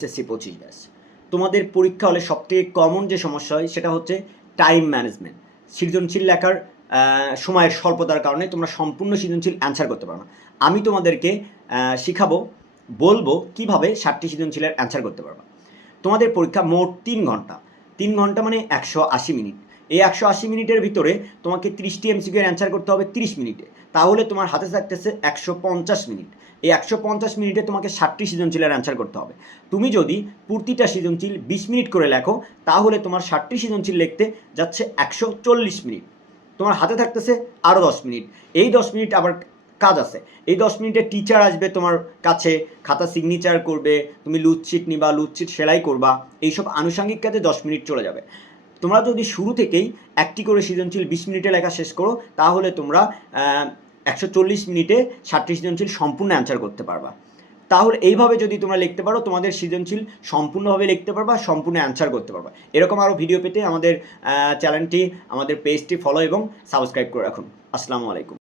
SSC 25 batch. তোমাদের পরীক্ষা হলে সবথেকে কমন যে সমস্যা হয় সেটা হচ্ছে টাইম ম্যানেজমেন্ট। সৃজনশীল লেখার সময়ের স্বল্পতার কারণে তোমরা সম্পূর্ণ সৃজনশীল অ্যান্সার করতে পারো না। আমি তোমাদেরকে শিখাবো, বলবো কিভাবে 60টি সৃজনশীলের অ্যান্সার করতে পারবা। তোমাদের পরীক্ষা মোট 3 ঘন্টা। 3 ঘন্টা মানে 180 মিনিট। এই 180 মিনিটের ভিতরে তোমাকে 30টি এমসিকিউ এর অ্যান্সার করতে হবে 30 মিনিটে। তাহলে তোমার হাতে থাকতেছে 150 মিনিট। এই 150 মিনিটে তোমাকে 60টি সৃজনশীলের অ্যান্সার করতে হবে। তুমি যদি প্রতিটা সৃজনশীল 20 মিনিট করে লেখো, তাহলে তোমার 60টি সৃজনশীল লিখতে যাচ্ছে 140 মিনিট। তোমার হাতে থাকতেছে আরও 10 মিনিট। এই 10 মিনিট আবার কাজ আছে। এই 10 মিনিটে টিচার আসবে তোমার কাছে, খাতা সিগনেচার করবে, তুমি লুজশিট নিবা, লুজশিট সেলাই করবা, এইসব আনুষঙ্গিক কাজে 10 মিনিট চলে যাবে। তোমরা যদি শুরু থেকেই একটি করে সৃজনশীল 20 মিনিটে লেখা শেষ করো, তাহলে তোমরা 140 মিনিটে 60টি সৃজনশীল সম্পূর্ণ অ্যান্সার করতে পারবা। তাহলে এইভাবে যদি তোমরা লিখতে পারো, তোমাদের সৃজনশীল সম্পূর্ণভাবে লিখতে পারবা, সম্পূর্ণ অ্যান্সার করতে পারবা। এরকম আরও ভিডিও পেতে আমাদের চ্যানেলটি, আমাদের পেজটি ফলো এবং সাবস্ক্রাইব করে রাখুন। আসসালামু আলাইকুম।